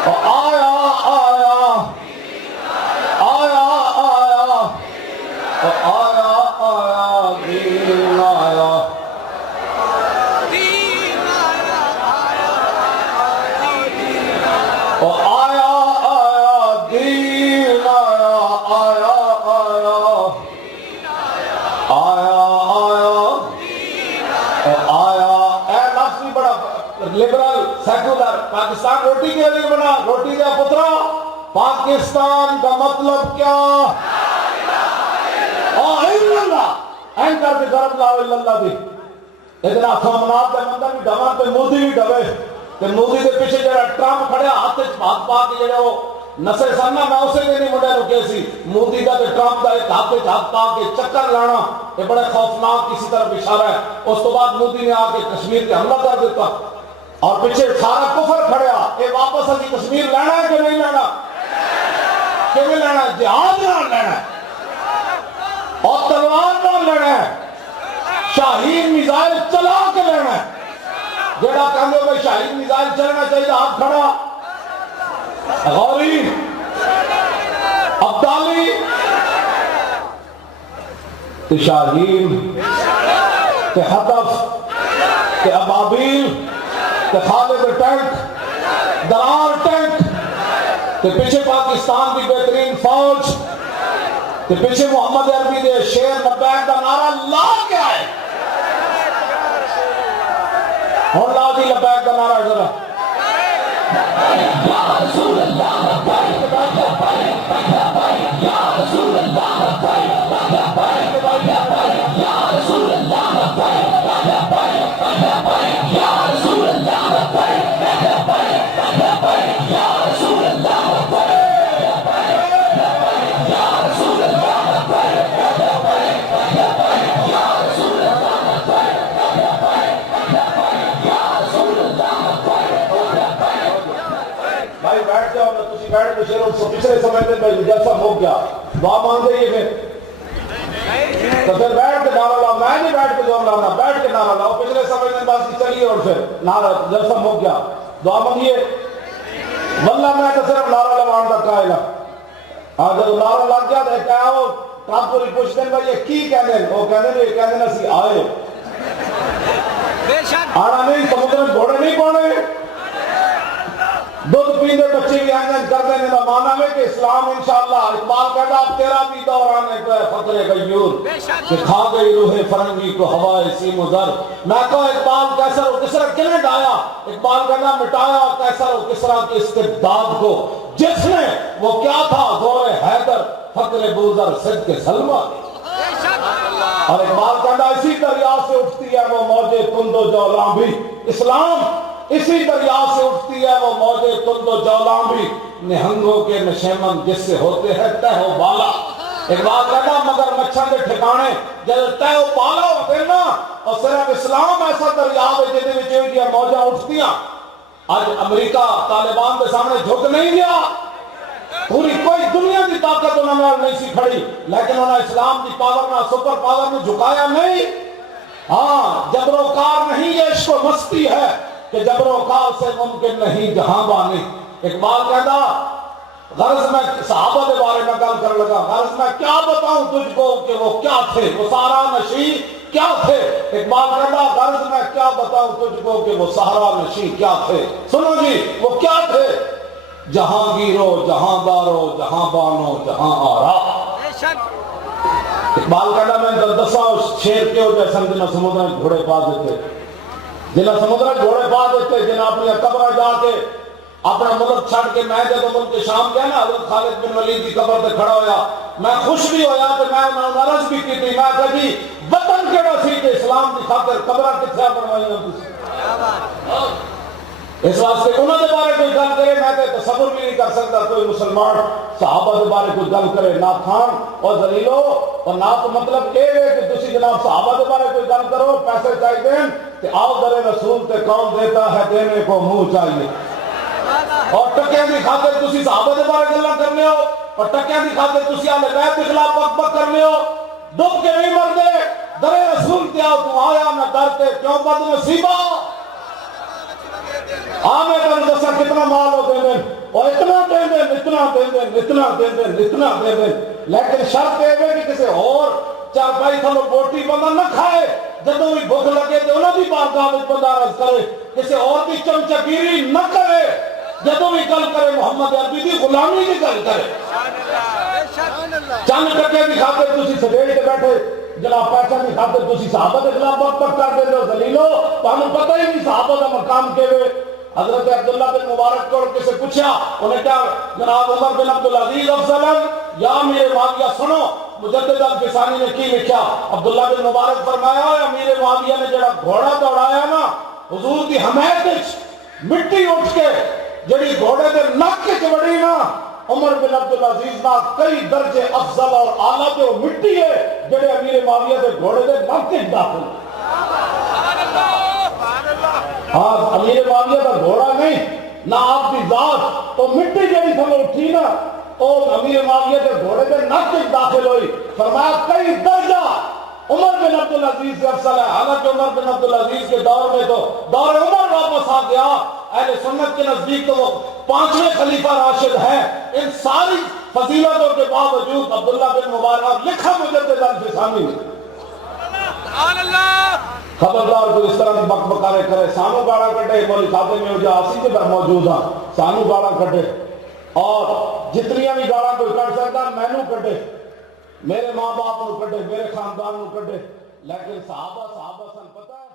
آیا آیا آیا آیا آیا آیا دین آیا آیا آیا دین آیا آیا آیا آیا آیا آیا اے لفظ بھی بڑا لبرل سیکولر پاکستان روٹی کے لیے بنا روٹی دیا پترا پاکستان کا مطلب کیا این کر کے ضرب لا اللہ دی اتنا سامنات ہے مندر بھی ڈھوان پہ مودی بھی ڈھوے کہ مودی دے پیچھے جڑا ٹرمپ کھڑیا ہاتھ ہاتھ پا کے جڑا وہ نسل سامنا میں اسے بھی نہیں مڈے رکے سی مودی دا تے ٹرمپ دا ایک ہاتھ پا کے چکر لانا یہ بڑے خوفناک کسی طرف اشارہ ہے. اس تو بعد مودی نے آ کے کشمیر پہ حملہ کر دیتا اور پیچھے سارا کفر کھڑیا یہ واپس ابھی کشمیر لینا ہے کہ نہیں لینا کہ نہیں لینا جہاد نہ لینا ہے اور تلوار نہ لینا ہے شاہین میزائل چلا کے لینا ہے. جڑا کہنے ہو کہ شاہین میزائل چلنا چاہیے ہاتھ کھڑا غوری عبدالی کہ شاہین کہ حطف کہ ابابیل کہ خالد ٹینک درار ٹینک کہ پیچھے پاکستان کی بہترین فوج کہ پیچھے محمد عربی دے شیر لبیک کا نعرہ لا کے آئے اور لا جی لبیک کا نعرہ ذرا یا رسول اللہ لبیک یا رسول اللہ لبیک یا رسول اللہ لبیک یا رسول اللہ لبیک یا رسول اللہ بھائی بیٹھ جاؤ میں تسی بیٹھ کے شیروں سے پچھلے سمجھتے ہیں جلسہ ہو گیا دعا مانگتے یہ پھر تو پھر بیٹھ کے نعرہ لاؤ میں نہیں بیٹھ کے دعا لاؤنا بیٹھ کے نعرہ لاؤ پچھلے سمجھتے ہیں بس چلیے اور پھر نعرہ جلسہ ہو گیا دعا مانگیے واللہ میں تو صرف نعرہ لوان تک قائل ہاں جب نعرہ لگ گیا تو کہا ہو آپ کو پوچھتے ہیں بھائی یہ کی کہنے ہیں وہ کہنے ہیں اسی آئے آنا نہیں سمندر میں گھوڑے نہیں پانے دودھ پیندے بچے بھی آئیں کر دیں گے مانا میں کہ اسلام انشاءاللہ اقبال کہتا اب تیرا بھی دوران ہے تو ہے فقر غیور کہ کھا گئی روح فرنگی کو ہوا سیم و زر میں کہا اقبال کیسر و کسرا کنے ڈایا اقبال کہتا مٹایا کیسر و کسرا کے استبداد کو جس نے وہ کیا تھا زور حیدر فقر بوزر صدق سلمہ اور اقبال کہتا اسی دریا سے اٹھتی ہے وہ موجے تند و جولاں بھی اسلام اسی دریا سے اٹھتی ہے وہ موجے تند و جولاں بھی نہنگوں کے نشیمن جس سے ہوتے ہیں تہ و بالا اقبال کہتا مگر مچھر کے ٹھکانے جب تہ و بالا ہوتے ہیں نا اور صرف اسلام ایسا دریا ہے جہاں میں موجہ اٹھتیاں آج امریکہ طالبان کے سامنے جھک نہیں گیا پوری کوئی دنیا کی طاقت انہوں نے نہیں سی کھڑی لیکن انہوں نے اسلام کی پاور نہ سپر پاور میں جھکایا نہیں ہاں جبر و کار نہیں یہ عشق و مستی ہے کہ جبر و کار سے ممکن نہیں جہاں بانی اقبال کہتا غرض میں صحابہ کے بارے میں گل کر لگا غرض میں کیا بتاؤں تجھ کو کہ وہ کیا تھے وہ سارا نشین کیا تھے اقبال کہتا غرض میں کیا بتاؤں تجھ کو کہ وہ سارا نشین کیا تھے سنو جی وہ کیا تھے جہانگیرو جہاندارو جہاں بانو جہاں آرا اقبال کہتا میں دسا اس شیر کے ہو جائے سمجھنا سمندر گھوڑے پا دیتے جنہیں سمندر گھوڑے پا دیتے جنہیں اپنی قبر جا کے اپنا ملک چھڑ کے میں جب ملک شام گیا نا حضرت خالد بن ولید کی قبر سے کھڑا ہویا میں خوش بھی ہویا کہ میں انہوں نرس بھی کی تھی میں کہا جی وطن کیڑا سی کہ اسلام کی خاطر قبرہ کتھا بنوائی ہیں اس واسطے انہوں نے بارے کوئی گل کرے میں کہ تصور بھی نہیں کر سکتا کوئی مسلمان صحابہ کے بارے کوئی گل کرے نات خان اور ذلیلو اور نات مطلب یہ ہے کہ تسی جناب صحابہ کے بارے کوئی گل کرو پیسے چاہیے دیں کہ آؤ در رسول تے کون دیتا ہے دینے کو منہ چاہیے اور ٹکیاں دی خاطر تسی صحابہ کے بارے گلاں کرنے ہو اور ٹکیاں دی خاطر تسی اہل بیت کے خلاف بک بک کرنے ہو ڈب کے نہیں مر دے در رسول تے آؤ تم آیا نہ ڈرتے کیوں بد نصیبہ آمیں کا مدسر کتنا مال ہوتے ہیں اور اتنا دے دیں اتنا دے دیں اتنا دے دیں اتنا دے دیں، لیکن شرط یہ ہے کہ کسی اور چارپائی تھلو بوٹی بندہ نہ کھائے، جدوں بھی بھوک لگے تو انہوں بھی بارگاہ وچ بندہ عرض کرے، کسی اور کی چمچگیری نہ کرے، جدوں بھی گل کرے محمد عربی دی غلامی کی گل کرے۔ چند ٹکے کی خاطر تسی سٹیج تے بیٹھے جناب پیسہ کی خاطر تسی صحابہ کے خلاف بات بات کر دے دو ذلیلو، تانوں پتہ ہی نہیں صحابہ کا مقام کیویں۔ حضرت عبداللہ بن مبارک کو کسے پوچھا، انہیں کہا جناب عمر بن عبدالعزیز افضل یا امیر معاویہ سنو، مجدد الفسانی نے کی لکھا، عبداللہ بن مبارک فرمایا امیر معاویہ نے جڑا گھوڑا دوڑایا نا حضور دی حمایت وچ مٹی اٹھ کے جڑی گھوڑے دے نک وچ وڑی نا، عمر بن عبدالعزیز نا کئی درجے افضل اور اعلیٰ تے وہ مٹی ہے جڑے امیر معاویہ دے گھوڑے دے نک وچ داخل۔ ہاں امیر معاویہ کا گھوڑا نہیں نہ آپ کی ذات، تو مٹی جڑی تھلو اٹھی نا اور امیر معاویہ کے گھوڑے کے نک وچ داخل ہوئی، فرمایا کئی درجہ عمر بن عبدالعزیز سے افضل ہے۔ حالانکہ عمر بن عبدالعزیز کے دور میں تو دور عمر واپس آ گیا، اہل سنت کے نزدیک تو وہ 5ویں خلیفہ راشد ہیں۔ ان ساری فضیلتوں کے باوجود عبداللہ بن مبارک لکھا مجدد الفسانی نے، خبردار کو اس طرح بک بکارے کرے، سانو گاڑا کٹے، مولی خاتے میں ہو جا آسی کے پر موجود ہاں، سانو گاڑا کٹے، اور جتنیاں بھی گاڑا کوئی کٹ سکتا مینو کٹے، میرے ماں باپ نو کٹے، میرے خاندان نو کٹے، لیکن صحابہ سن پتہ ہے